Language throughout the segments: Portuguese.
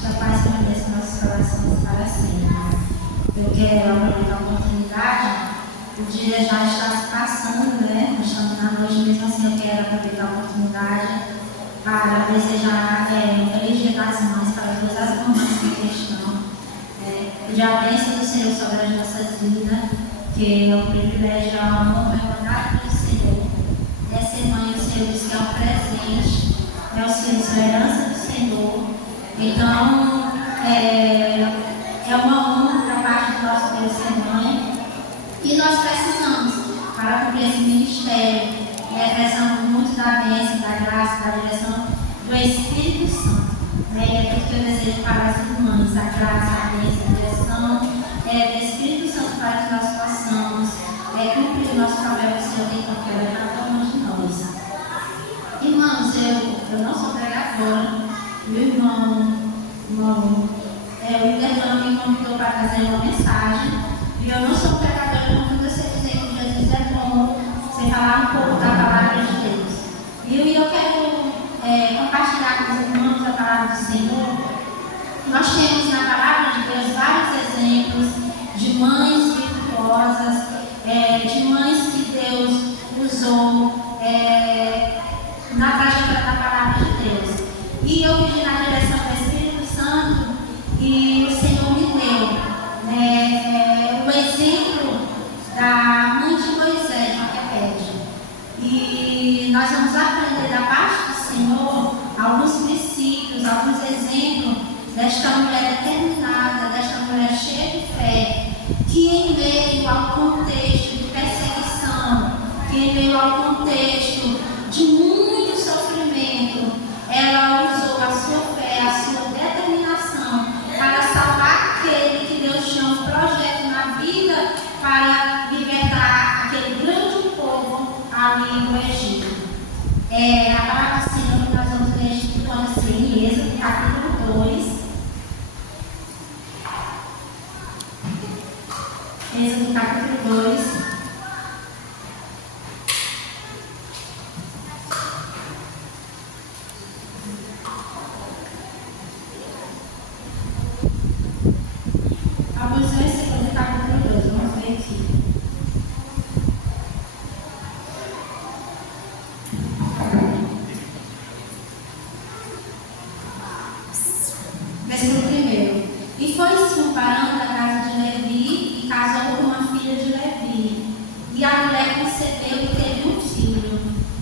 Sua paz permanece nos nossos corações para sempre. Eu quero aproveitar a oportunidade. O dia já está se passando, né? Nós estamos na noite, mesmo assim eu quero aproveitar a oportunidade para desejar um feliz Dia das Mães para todas as mamães que aqui estão. Pedir a bênção do Senhor sobre as nossas vidas, que é um privilégio, a honra, é uma dádiva do Senhor. Ser mãe, o Senhor diz que é um presente, os filhos são herança do Senhor. Então, é uma honra da parte do nosso Deus ser mãe. E nós precisamos, para cumprir esse ministério, precisamos muito da bênção, da graça, da direção do Espírito Santo. É tudo que eu desejo para as irmãs, a graça, a bênção, a direção do Espírito Santo para que nós possamos cumprir o nosso papel que o Senhor tem confiado para cada um de nós. Irmãos, eu não sou pregadora. Meu irmão, o Intercâmbio me convidou para trazer uma mensagem. E eu não sou pregadora, eu convido você a dizer que Jesus é bom, você falar um pouco da palavra de Deus. E eu quero compartilhar com os irmãos a palavra do Senhor. Nós temos na palavra de Deus vários exemplos de mães virtuosas, de mães que Deus usou na trajetória da palavra de Deus. E eu pedi na direção do Espírito Santo e o Senhor me deu o exemplo da mãe de Moisés, Joquebede. E nós vamos aprender da parte do Senhor alguns princípios, alguns exemplos desta mulher determinada, desta mulher cheia de fé, que em meio ao contexto de perseguição, que em meio ao contexto de muito sofrimento, ela usou a sua fé, a sua determinação para salvar aquele que Deus tinha um projeto na vida para libertar aquele grande povo ali no Egito. A palavra do Senhor que nós vamos ler encontra-se em Êxodo, capítulo 2. Êxodo, capítulo 2. Alguns versículos do capítulo 2, vamos ver aqui. Versículo 1. E foi-se um varão da casa de Levi e casou com uma filha de Levi. E a mulher concebeu e teve um filho.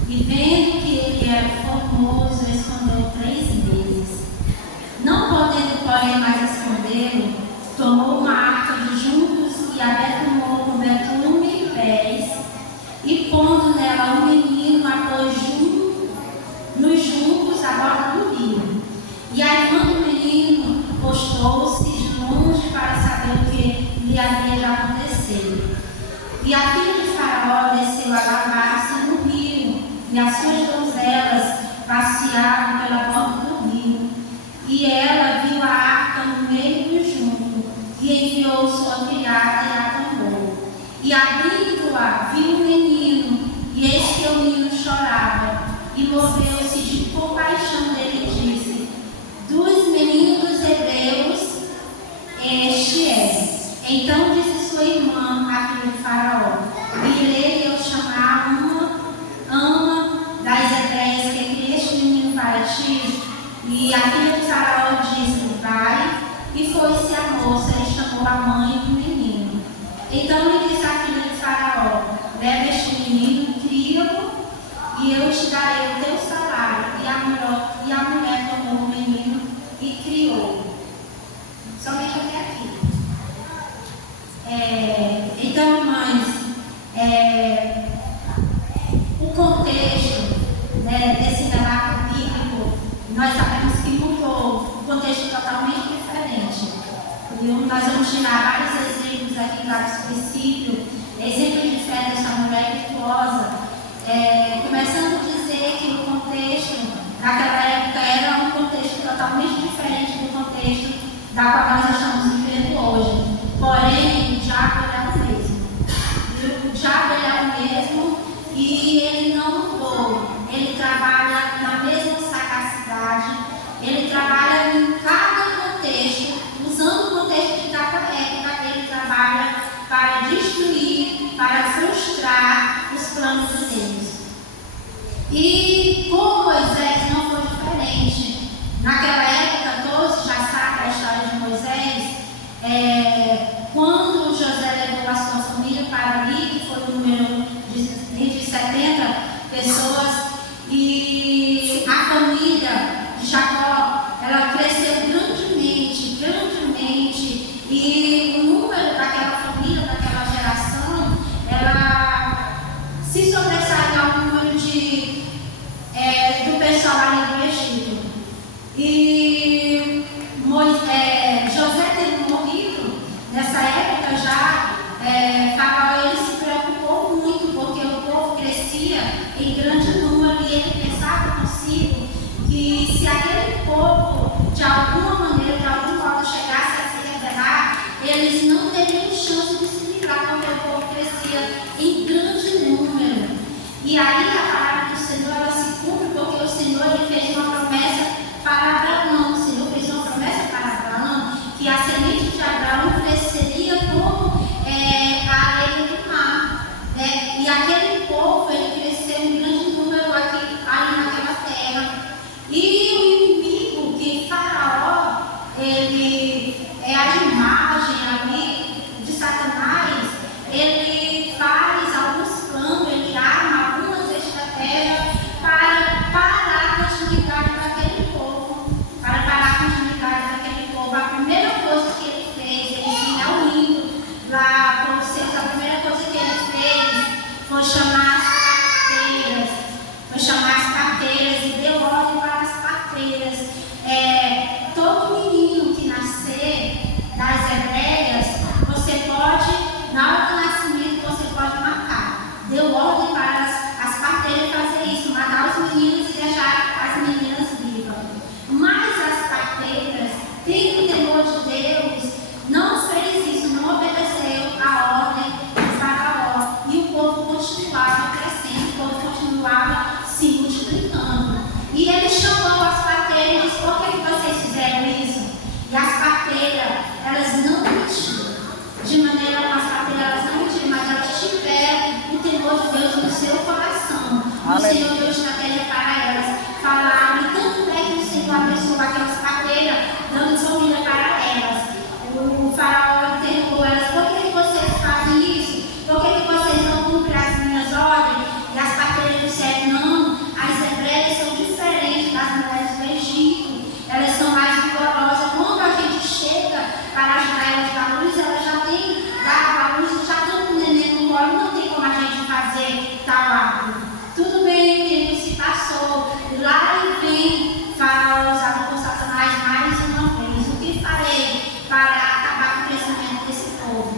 E vendo que ele era formoso, escondeu 3 meses. Não podendo, porém, mais escondê-lo, tomou uma harpa de juncos e a betumou com betume e pés, e pondo nela um menino, a pôs nos juncos à borda do rio. E a irmã do menino postou-se de longe para saber o que lhe havia de acontecer. E a filha de Faraó desceu a lavar-se no rio, e as suas donzelas passeavam pela borda do rio. E ela viu a arca no meio do junco, e enviou sua criada e a tomou. E abrindo-a, viu o menino, e eis que o menino chorava, e moveu-se de compaixão dele e disse: dos meninos dos hebreus, este é. Então disse sua irmã, a filha de Faraó: irei eu chamar uma das hebreias que cria este menino para ti? E a filha de Faraó disse: vai. E foi-se a moça e chamou a mãe do menino. Então lhe disse a filha de Faraó: leva este menino, cria-o, e eu te darei o teu salário. E a mulher tomou o menino e criou. Somente até aqui. Então, irmãs, o contexto desse relato bíblico, nós sabemos que mudou, um contexto totalmente diferente. E nós vamos tirar vários exemplos aqui, vários princípios, exemplos de fé dessa mulher virtuosa, começando a dizer que o contexto naquela época era um contexto totalmente diferente do contexto da qual nós estamos vivendo hoje. Porém, o diabo é o mesmo. O diabo é o mesmo e ele não mudou. Ele trabalha na mesma sagacidade, ele trabalha em cada planos de Deus. E com Moisés não foi diferente. Naquela época, todos já sabem a história de Moisés. Quando José levou a sua família para ali, que foi o número de 70 pessoas, e a família de Jacó, ela cresceu grandemente, e o número daquela família, daquela geração, ela se sobressaiu ao número do pessoal ali do Egito. E José tendo morrido, nessa época já, Faraó ele se preocupou muito, porque o povo crescia em grande número e ele pensava consigo que se aquele povo, de alguma maneira, de algum modo, chegasse a se rebelar, eles não teriam chance de se livrar, porque o povo crescia em grande número. E aí a palavra do Senhor ela se cumpre, porque o Senhor ele fez uma promessa para Abraão. O Senhor fez uma promessa para Abraão que a semente de Abraão cresceria como a areia do mar, né? E aquele povo ele cresceu em grande número ali naquela terra. E o inimigo, que Faraó, ele é a imagem ali de Satanás, ele faz alguns planos, ele arma algumas estratégias para parar a continuidade daquele povo. A primeira coisa que ele fez, ele se reunindo lá com vocês, a primeira coisa que ele fez foi chamar as parteiras e deu ordem para as parteiras. Todo menino que nascer das hebreias, você pode, na hora do nascimento, você pode matar. Deu ordem para as parteiras fazer isso, matar os meninos e deixar as meninas vivas. Mas as parteiras, tendo temor de Deus, não fez isso, não obedeceu a ordem de Faraó. E o povo continuava crescendo, o povo continuava se multiplicando. E ele chamou as parteiras e disse: por que vocês fizeram isso? E as parteiras, elas não mentiram. De maneira que as parteiras elas não mentiram, mas elas tiveram o temor de Deus no seu coração. O Senhor deu estratégia para elas. Falaram, e tanto é que o Senhor abençoou aquelas parteiras, dando família para elas. O Faraó interrogou elas: por que vocês fazem isso? Por que vocês não cumprem as minhas ordens? E as parteiras disseram: não, as hebreias são diferentes das mulheres do Egito. Elas são mais vigorosas. Quando a gente chega para ajudar elas a dar luz, elas já têm dado a luz, já estão com o neném no colo, não tem como a gente fazer tal ato. Tudo bem, o tempo se passou. Lá e vem Faraó usado por Satanás mais uma vez. O que farei para acabar com o crescimento desse povo?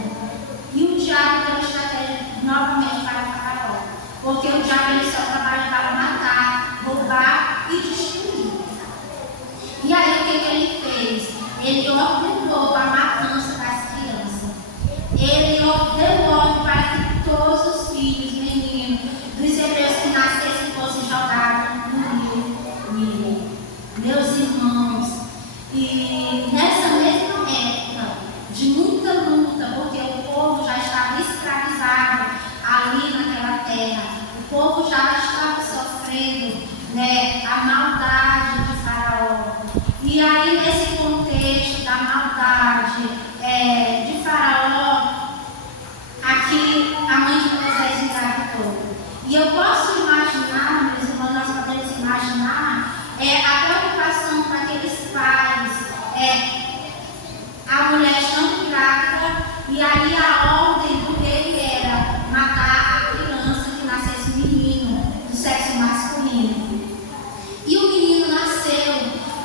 E o diabo deu estratégia novamente para Faraó, porque o diabo ele só trabalha para matar, roubar e destruir. E aí o que ele fez? Ele ordenou a matança das crianças. Ele deu ordem para que todos os filhos, meninos, dos hebreus que nascessem fossem jogados no rio Nilo. Meus irmãos, e nessa mesma época de muita luta, porque o povo já estava escravizado ali naquela terra, o povo já estava sofrendo, né, a maldade de Faraó. E aí, nesse contexto da maldade de Faraó, aqui a mãe de Moisés engravidou. E eu posso imaginar, meus irmãos, nós podemos imaginar a preocupação daqueles pais, a mulher estando grávida, e aí a ordem do rei era matar a criança que nascesse menino, do sexo masculino. E o menino nasceu,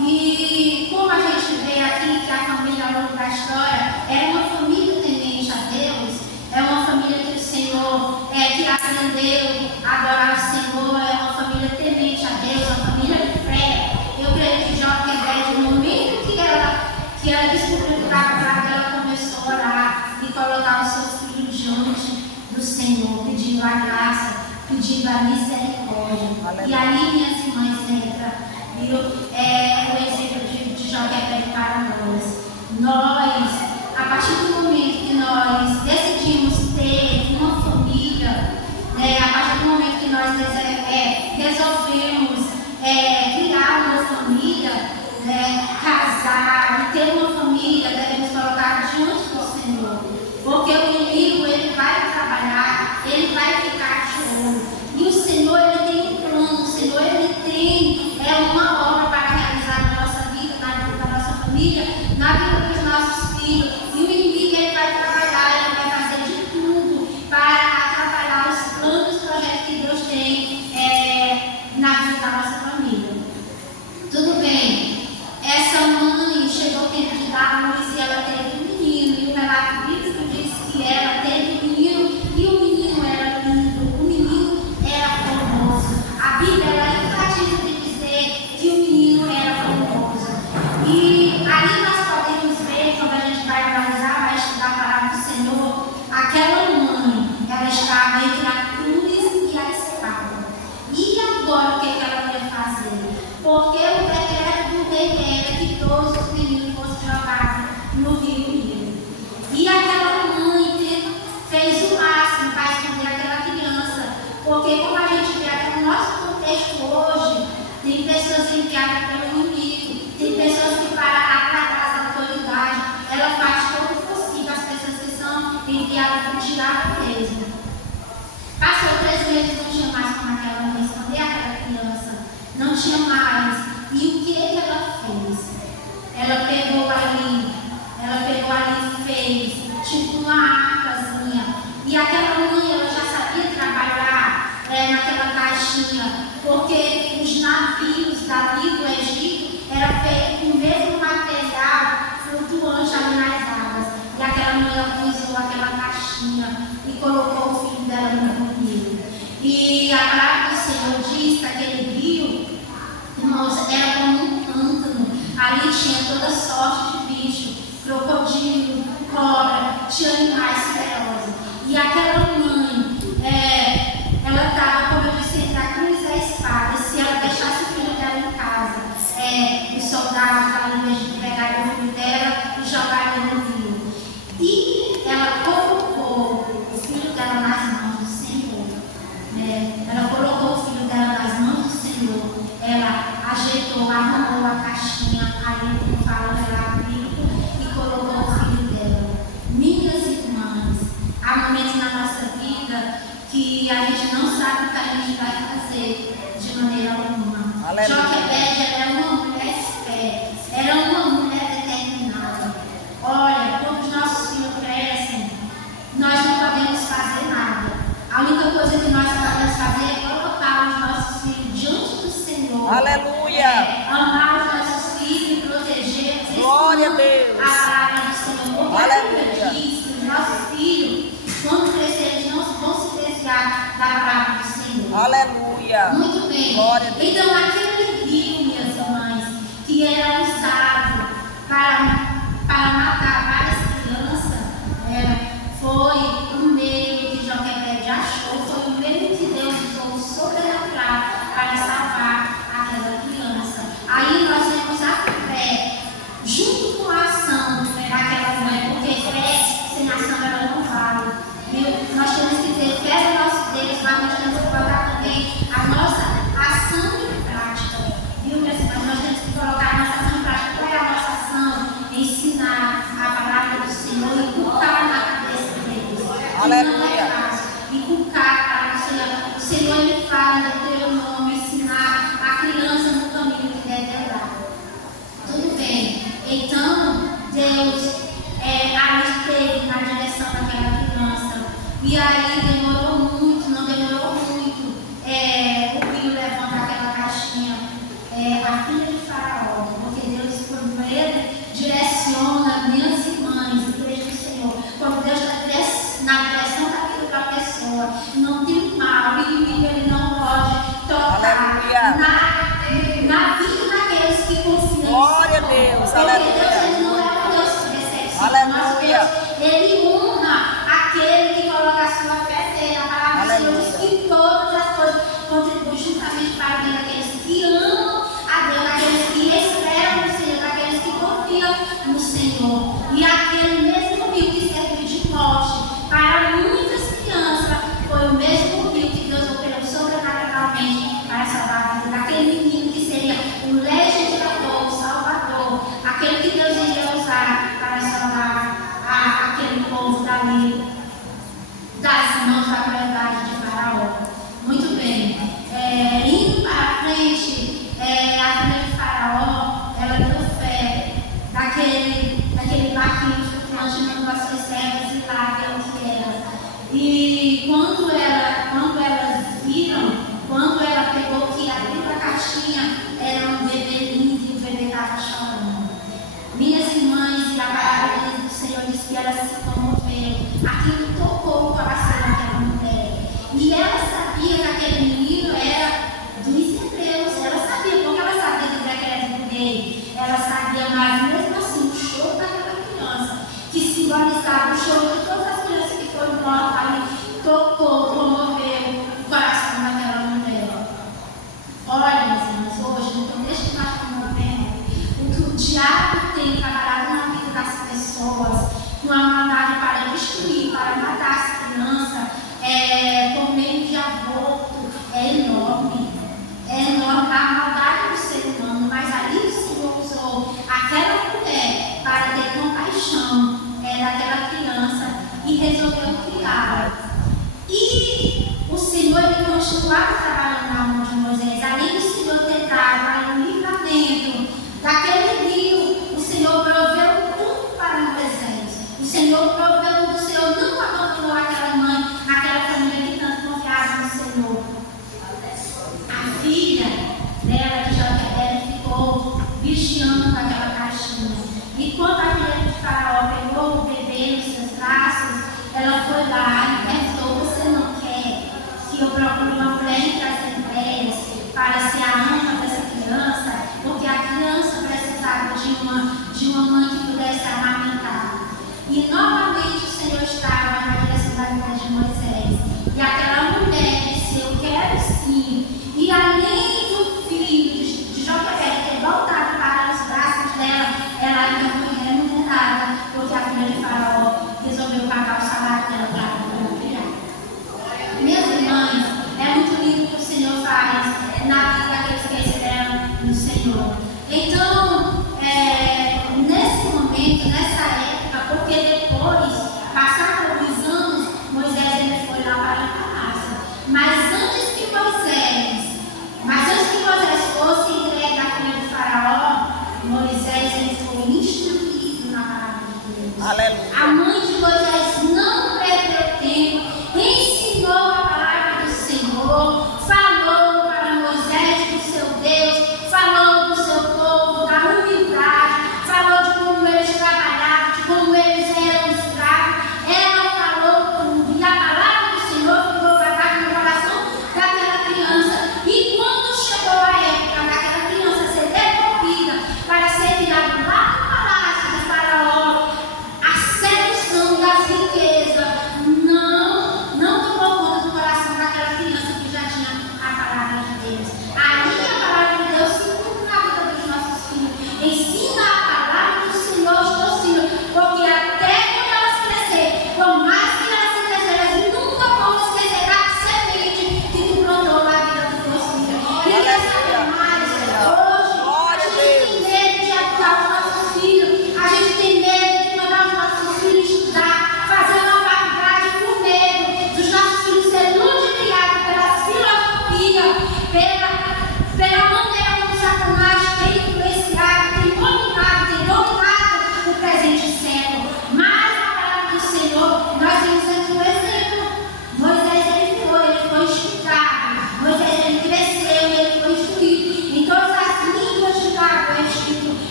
e como a gente vê aqui que a família ao longo da história era uma família temente a Deus, é uma família que o Senhor que aprendeu a adorar o Senhor, é uma família temente a Deus, uma família de fé. Eu creio que Joquebede, no momento que ela descobriu que estava grávida, ela começou a orar e colocar o seu filho diante do Senhor, pedindo a graça, pedindo a misericórdia. E aí, minhas irmãs, entra o exemplo de Joquebede para nós. Nós, a partir do momento que nós decidimos ter uma família, a partir do momento resolvemos criar uma família, casar e ter uma família, devemos colocar diante do Senhor. Porque o inimigo, ele vai trabalhar, ele vai ficar de olho. E o Senhor, ele tem um plano, o Senhor, ele tem uma obra para realizar na nossa vida, na vida da nossa família, na vida dos nossos filhos. E o inimigo, ele vai trabalhar, ele vai fazer de tudo para atrapalhar os planos e projetos que Deus tem na vida da nossa família. Tudo bem, essa mãe chegou o tempo de dar a luz e ela teve um menino, e o relato bíblico diz que ela teve um menino e o menino era lindo, o menino era formoso. A Bíblia ela enfatiza de dizer que o menino era formoso. E ali nós podemos ver, quando a gente vai analisar, vai estudar a palavra do Senhor, aquela mãe, ela estava entre a cruz e a espada. E agora o que ela ia fazer? Porque o decreto do rei era que todos os meninos fossem jogados no rio Nilo. E aquela mãe fez o máximo para esconder aquela criança. Porque como a gente vê aqui no nosso contexto hoje, tem pessoas enviadas pelo inimigo, tem pessoas que para agradar as autoridades, ela faz todo o possível, as pessoas que são enviadas para o diabo mesmo. Passou 3 meses, não tinha mais como aquela mãe esconder aquela criança. Não tinha mais. E o que ela fez? Ela pegou ali e fez tipo uma arcazinha. E aquela mãe, ela já sabia trabalhar naquela caixinha, porque os navios dali do Egito eram feitos com o mesmo material flutuante ali nas águas. E aquela mãe, ela usou aquela caixinha e colocou o filho dela no rio. E a palavra do Senhor diz que aquele rio, irmãos, era como um pântano. Ali tinha toda sorte de bicho, crocodilo, cobra, tinha animais ferozes. E aquela mãe, ela estava, como eu disse, entre a cruz e a espada. Se ela deixasse o filho dela em casa, os soldados ali no Egito pegaram o filho dela e jogaram no rio. E ela colocou o filho dela nas mãos do Senhor. Ela colocou o filho dela nas mãos do Senhor. Ela ajeitou, arrumou a caixinha, ali como fala o relato bíblico, e colocou o filho dela. Minhas irmãs, há momentos na nossa vida que a gente não sabe o que a gente vai fazer de maneira alguma. Joquebede era uma mulher esperta, era uma mulher determinada. Olha, quando os nossos filhos crescem, nós não podemos fazer nada. A única coisa que nós podemos fazer é colocar os nossos filhos diante do Senhor. Aleluia! Amar os nossos filhos e proteger. Glória a Deus! A palavra do Senhor. Porque a Bíblia diz que os nossos filhos, quando crescerem, eles não vão se desviar da palavra do Senhor. Aleluia! Muito bem. Glória a Deus. Então, aquele rio, minhas irmãs, que era usado para matar várias crianças, foi o meio que Joquebede achou, foi o meio que Deus usou sobrenatural para salvar aquela criança. Aí nós vemos a fé junto com a ação daquela mulher, porque fé sem ação ela não vale. Nós temos que ter fé no nosso Deus, mas nós temos que colocar também a nossa ação em prática. Viu, meus irmãos? Nós temos que colocar a nossa ação em prática. Qual é a nossa ação? Ensinar a palavra do Senhor e colocar na cabeça deles. Aleluia. Não é fácil. Inculcar a palavra do Senhor. O Senhor ele fala no teu nome, ensinar a criança no caminho que deve andar. Tudo bem. Então, Deus ali esteve na direção daquela criança. E aí demorou muito, não demorou muito. O rio levanta aquela caixinha. A filha de Faraó. Porque Deus, quando ele direciona minhas irmãs, igreja do Senhor, quando Deus está na direção daquela pessoa, não tem mal, o inimigo ele não pode tocar na vida daqueles que confiam. Glória a Deus, porque aleluia. Deus ele não é um Deus que decepciona, Aleluia. mas Deus ele honra aquele que coloca a sua fé nele. A palavra do Senhor diz que todas as coisas contribuem justamente para o bem daqueles que amam a Deus, daqueles que esperam no Senhor, daqueles que confiam no Senhor. E aquele mesmo rio que serviu de morte para muitas crianças foi o mesmo rio que Deus operou sobrenaturalmente para salvar imaginando as suas servas ir lá ver o que era. E quando elas viram, quando ela pegou que abriu a caixinha, era um bebê lindo e o bebê estava chorando. Minhas irmãs, e a palavra do Senhor disse que ela se comoveu. Aquilo tocou o coração daquela mulher. E ela sabia que aquele menino era dos hebreus. Ela sabia, porque ela sabia dizer que era do rei. Ela sabia, mas mesmo assim, o choro daquela criança, que simbolizava o choro de todas as crianças que foram mortas ali, tocou, comoveu o coração daquela mulher. Olha, meus irmãos, hoje, no contexto que nós estamos vivendo, o que o diabo tem trabalhado na vida das pessoas, uma maldade para destruir, para matar as crianças, por meio de aborto, é enorme. É enorme a maldade do ser humano, mas ali o Senhor usou aquela mulher para ter compaixão daquela criança e resolveu criá-la. E o Senhor, ele continuava trabalhando na mão de Moisés. Além do Senhor ter dado o livramento daquele rio, o Senhor proveu tudo para Moisés. O Senhor proveu tudo. O Senhor não abandonou aquela mãe, aquela família que tanto confiava no Senhor. A filha dela, de Joquebede, ficou vigiando aquela caixinha. E quando a filha de Faraó pegou o bebê nos seus braços, ela foi lá e perguntou: você não quer que eu procure uma mulher entre as hebreias para ser a ama dessa criança? Porque a criança precisava de uma mãe que pudesse amamentar. E novamente o Senhor estava na direção da vida de Moisés. E aquela mulher disse: eu quero sim. E além do filho de Joquebede ter voltado para os braços dela, ela ainda foi remunerada, porque a filha de Faraó resolveu pagar o salário dela para criar. Minhas irmãs, é muito lindo o que o Senhor faz na vida daqueles que esperam no Senhor. Então, nesse momento, nessa época, porque depois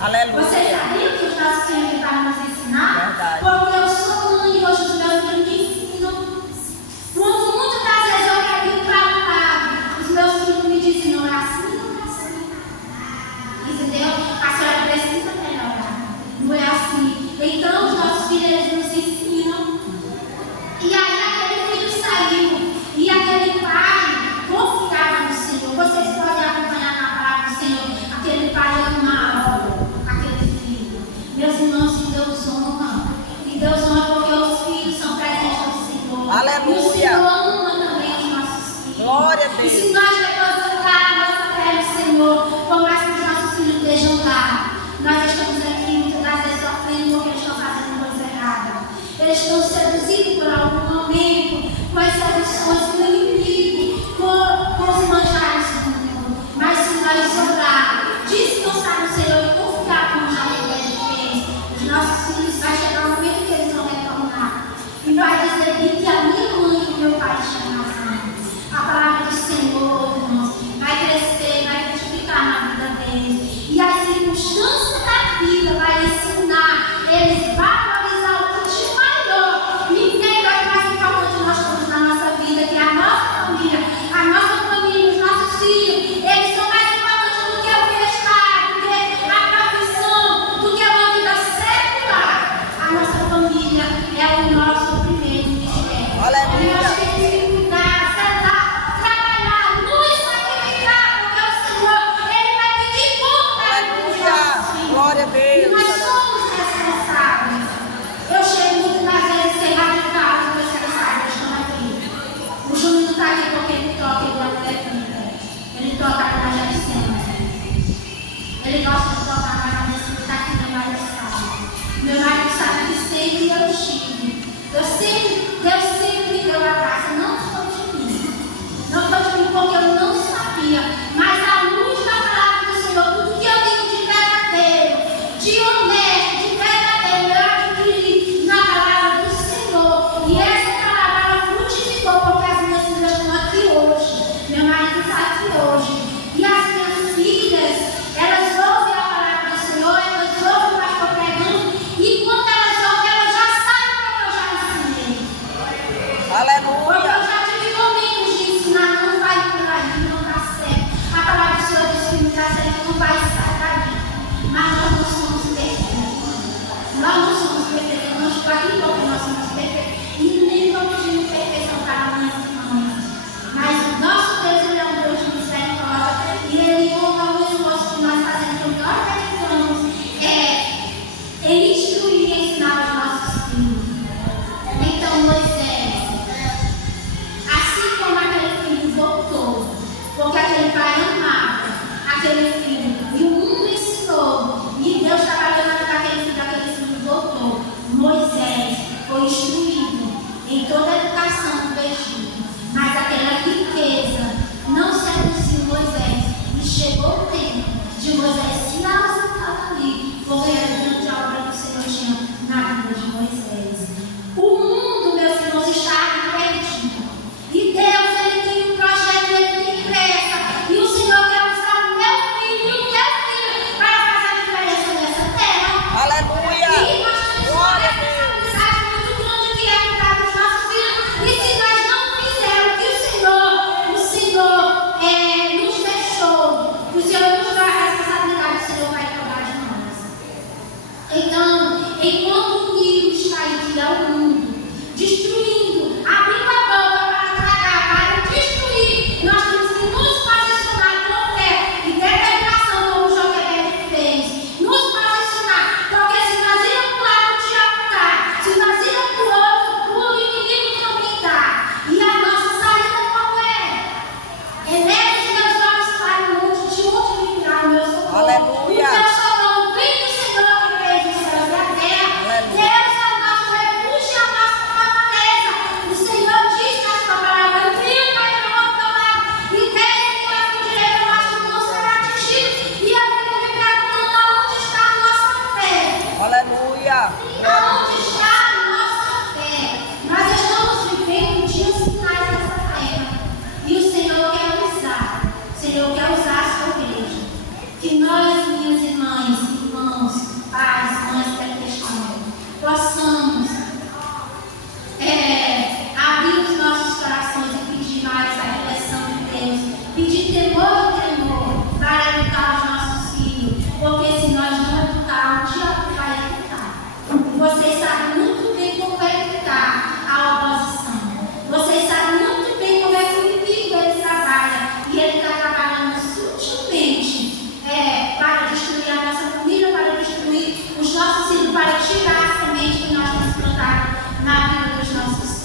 Aleluia. Você sabia que os nossos filhos estavam nos ensinar? Verdade. Porque eu sou mãe e hoje os meus filhos me ensinam. Muitas das vezes eu quero ir para o lado. Os meus filhos me dizem, não é assim, não é assim. Entendeu? A senhora precisa melhorar. Não é assim. Então os nossos filhos eles nos ensinam. E aí aquele filho saiu. E aquele pai confiava no Senhor. Vocês podem acompanhar na palavra do Senhor. Aquele pai amava aquele filho. Meus irmãos, e Deus honra. E Deus honra porque os filhos são presentes do Senhor. Aleluia. E o Senhor ama também os nossos filhos. Glória a E Deus. se nós depositar a nossa fé no Senhor, por mais que os nossos filhos estejam lá, nós estamos aqui muitas das vezes sofrendo porque eles estão fazendo coisa errada. Eles estão seduzidos por algum momento, com as seduções do inimigo, com os manjares do mundo. Mas se nós orar, descansar no Senhor e confiar como já ele fez, os nossos filhos vai chegar um momento que eles vão retornar. E vai dizer que a minha mãe e o meu pai tinham razão. A palavra do Senhor, irmãos, vai crescer, vai frutificar na vida deles. E as circunstâncias da vida vai ensinar eles valorizar o que de maior e melhor e mais importante nós temos na nossa vida, que é a nossa família, os nossos filhos. Eles são mais importantes do que o bem-estar, do que a profissão, do que uma vida secular. A nossa família é o nosso primeiro ministério. Aleluia. E nós temos que cuidar, zelar, trabalhar, nos sacrificar, porque o Senhor, Ele vai pedir tudo para nós. Aleluia. Glória a E Deus. nós somos responsáveis. Eu chego muito nas vezes ser radical, e vocês sabem, eu estou aqui. O Júnior não está aqui porque ele toca igual a mulher pinta. Ele toca com a gente sempre. Ele gosta de tocar, mas a vez que ele está aqui, meu marido sabe. Meu marido sabe que sempre eu estive. Deus sempre me deu a graça. Não foi de mim. Não foi de mim porque eu não sabia. Mas a luz da palavra do Senhor, tudo que eu digo de verdadeiro, de honesto, de verdadeiro, eu adquiri na palavra do Senhor. E essa palavra ela frutificou porque as minhas filhas estão aqui hoje. Meu marido está aqui hoje. E as minhas filhas, elas ouvem a palavra do Senhor, elas ouvem o pastor pregando. E quando elas ouvem, elas já sabem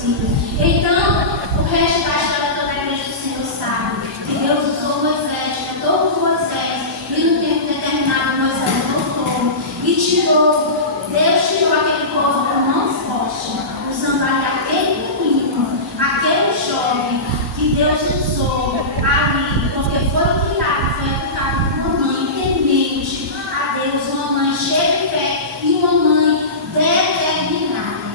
filhos. Então, o resto da história toda a igreja do Senhor sabe que Deus usou Moisés, tentou Moisés, e num tempo determinado Moisés voltou e Deus tirou aquele povo com mão forte, usando aquele menino, aquele jovem que Deus usou ali, porque foi educado por uma mãe temente a Deus, uma mãe cheia de fé e uma mãe determinada.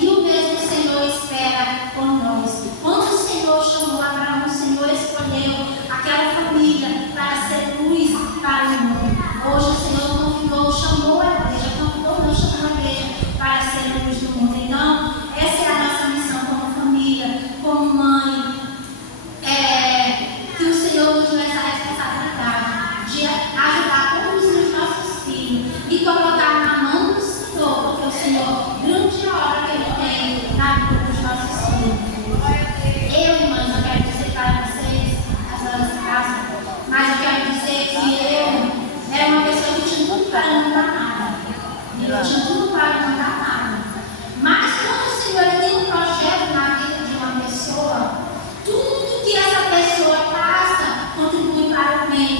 E o mesmo Senhor espera por nós. Quando o Senhor chamou Abraão, o Senhor escolheu aquela família para ser luz para o mundo. Hoje o Senhor chamou a igreja, chamou a igreja para ser luz do mundo. Então, essa é a nossa missão como família, como mãe. Que o Senhor nos dê essa responsabilidade de ajudar a conduzir os nossos filhos e colocar na mão do Senhor, porque o Senhor, grande obra que Ele tem na vida dos nossos filhos. Irmãs, eu quero dizer para vocês, as horas passam, mas eu quero dizer que eu era uma pessoa que tinha tudo para não dar nada. Eu tinha tudo para não dar nada. Mas quando o Senhor tem um projeto na vida de uma pessoa, tudo que essa pessoa passa contribui para o bem.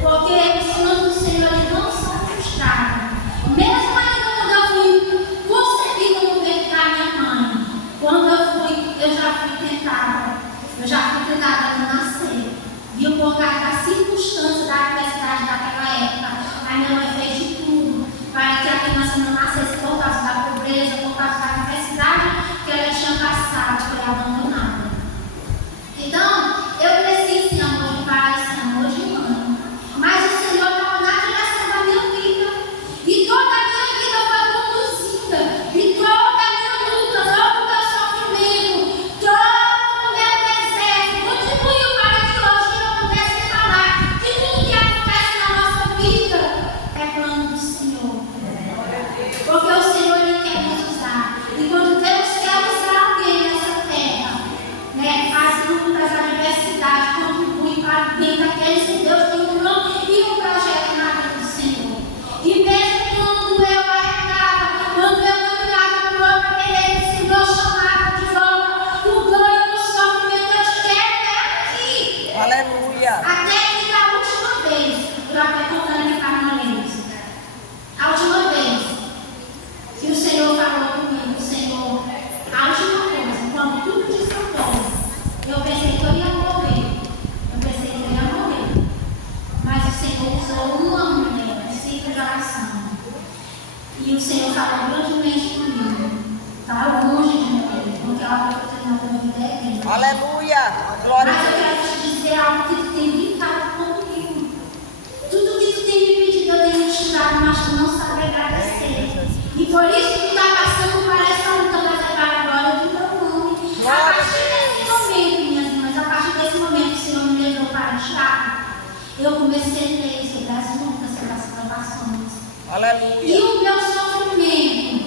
Porque os planos do Senhor não são frustrados. Mesmo ainda quando eu fui concebida no ventre da minha mãe, eu já fui tentada. Eu já fui tentada a não nascer. E por causa da circunstância da adversidade daquela época, a minha mãe fez de tudo para que a criança não nascesse por causa da pobreza, por causa da adversidade que ela tinha passado, foi abandonada. Então, eu cresci sem amor de pai, sem amor de mãe. Mas o Senhor estava na direção da minha vida. E toda a minha vida foi conduzida. E toda a minha luta, todo o meu sofrimento, todo o meu deserto contribuiu para que hoje eu pudesse falar que tudo que acontece na nossa vida é plano do Senhor. Porque o Senhor Ele quer nos usar. E quando Deus quer usar alguém nessa terra, as lutas, a adversidade contribuem para o bem daqueles que Deus tem um plano e um projeto na vida do Senhor. E mesmo quando eu arrecava, quando eu caminhava por outra beleza, o Senhor chamava de volta o dor e o sofrimento. Eu te quero aqui. Aleluia. Até que a última vez, eu acabei contando aqui para a minha a última vez que o Senhor falou comigo, o Senhor, a última coisa, quando tudo desandou, eu pensei que eu ia morrer. Mas o Senhor usou uma mulher, um ciclo de oração. E o Senhor falou grandemente comigo. Está longe de morrer, porque a obra que eu tenho na tua vida é grande. Aleluia. Glória a Mas eu Deus. quero te dizer algo que tu tem brincado comigo. Tudo que tu tem me pedido, eu tenho te dado, mas tu não sabe agradecer. E por isso que tu está passando por essa luta, mas é para a glória do teu nome. A partir desse momento, minhas irmãs, a partir desse momento, o Senhor me levou para o Tiago. Eu comecei a ler sobre as lutas, sobre as provações. Aleluia. E o meu sofrimento,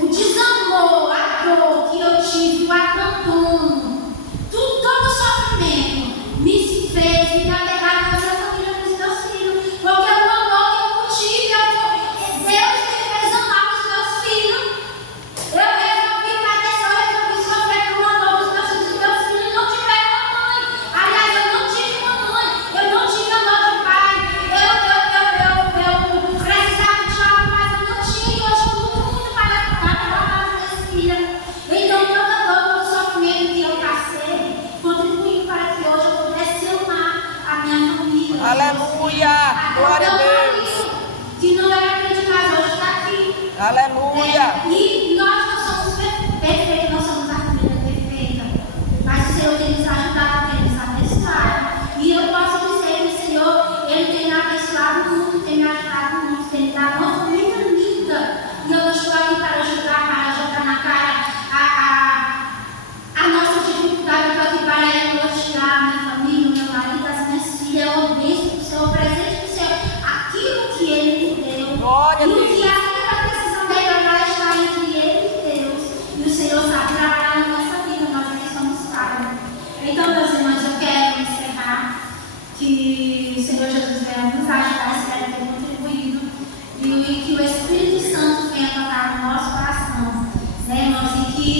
o desamor, a dor que eu tive, o abandono, todo o sofrimento me fez me apegar com a minha família, com os meus filhos. Porque o amor que eu tive, Deus me fez amar os meus filhos. Eu resolvi padecer, eu resolvi sofrer por amor dos meus filhos. Os meus filhos não tiveram uma mãe. Aliás, eu não tive uma mãe. Eu não tive amor de pai. Eu precisava de algo, mas eu não tinha. Eu acho muito para a minha filha. Então, toda dor, todo sofrimento que eu passei contribuiu para que hoje eu pudesse amar a minha família. Aleluia. Glória a Deus. Que não era acreditar, hoje está aqui. Aleluia. E nós não somos perfeitos, não somos a família perfeita. Mas o Senhor tem nos ajudado, tem nos abençoado. E eu posso dizer que o Senhor, Ele tem me abençoado muito, tem me ajudado muito, tem me dado uma família linda. E eu não estou aqui para jogar na cara a nossa dificuldade. Eu estou aqui para elogiar a minha família, o meu marido, as minhas filhas. Eu obedeço do Senhor, presente do Senhor, aquilo que Ele me deu. Glória a E o Deus. que ainda precisa melhorar está entre Ele e Deus. E o Senhor sabe trabalhar na nossa vida, nós nem somos falhos. Então, meus irmãos, eu quero encerrar que o Senhor Jesus venha nos ajudar, espero ter contribuído, e que o Espírito Santo venha tocar no nosso coração, né, irmãos, e que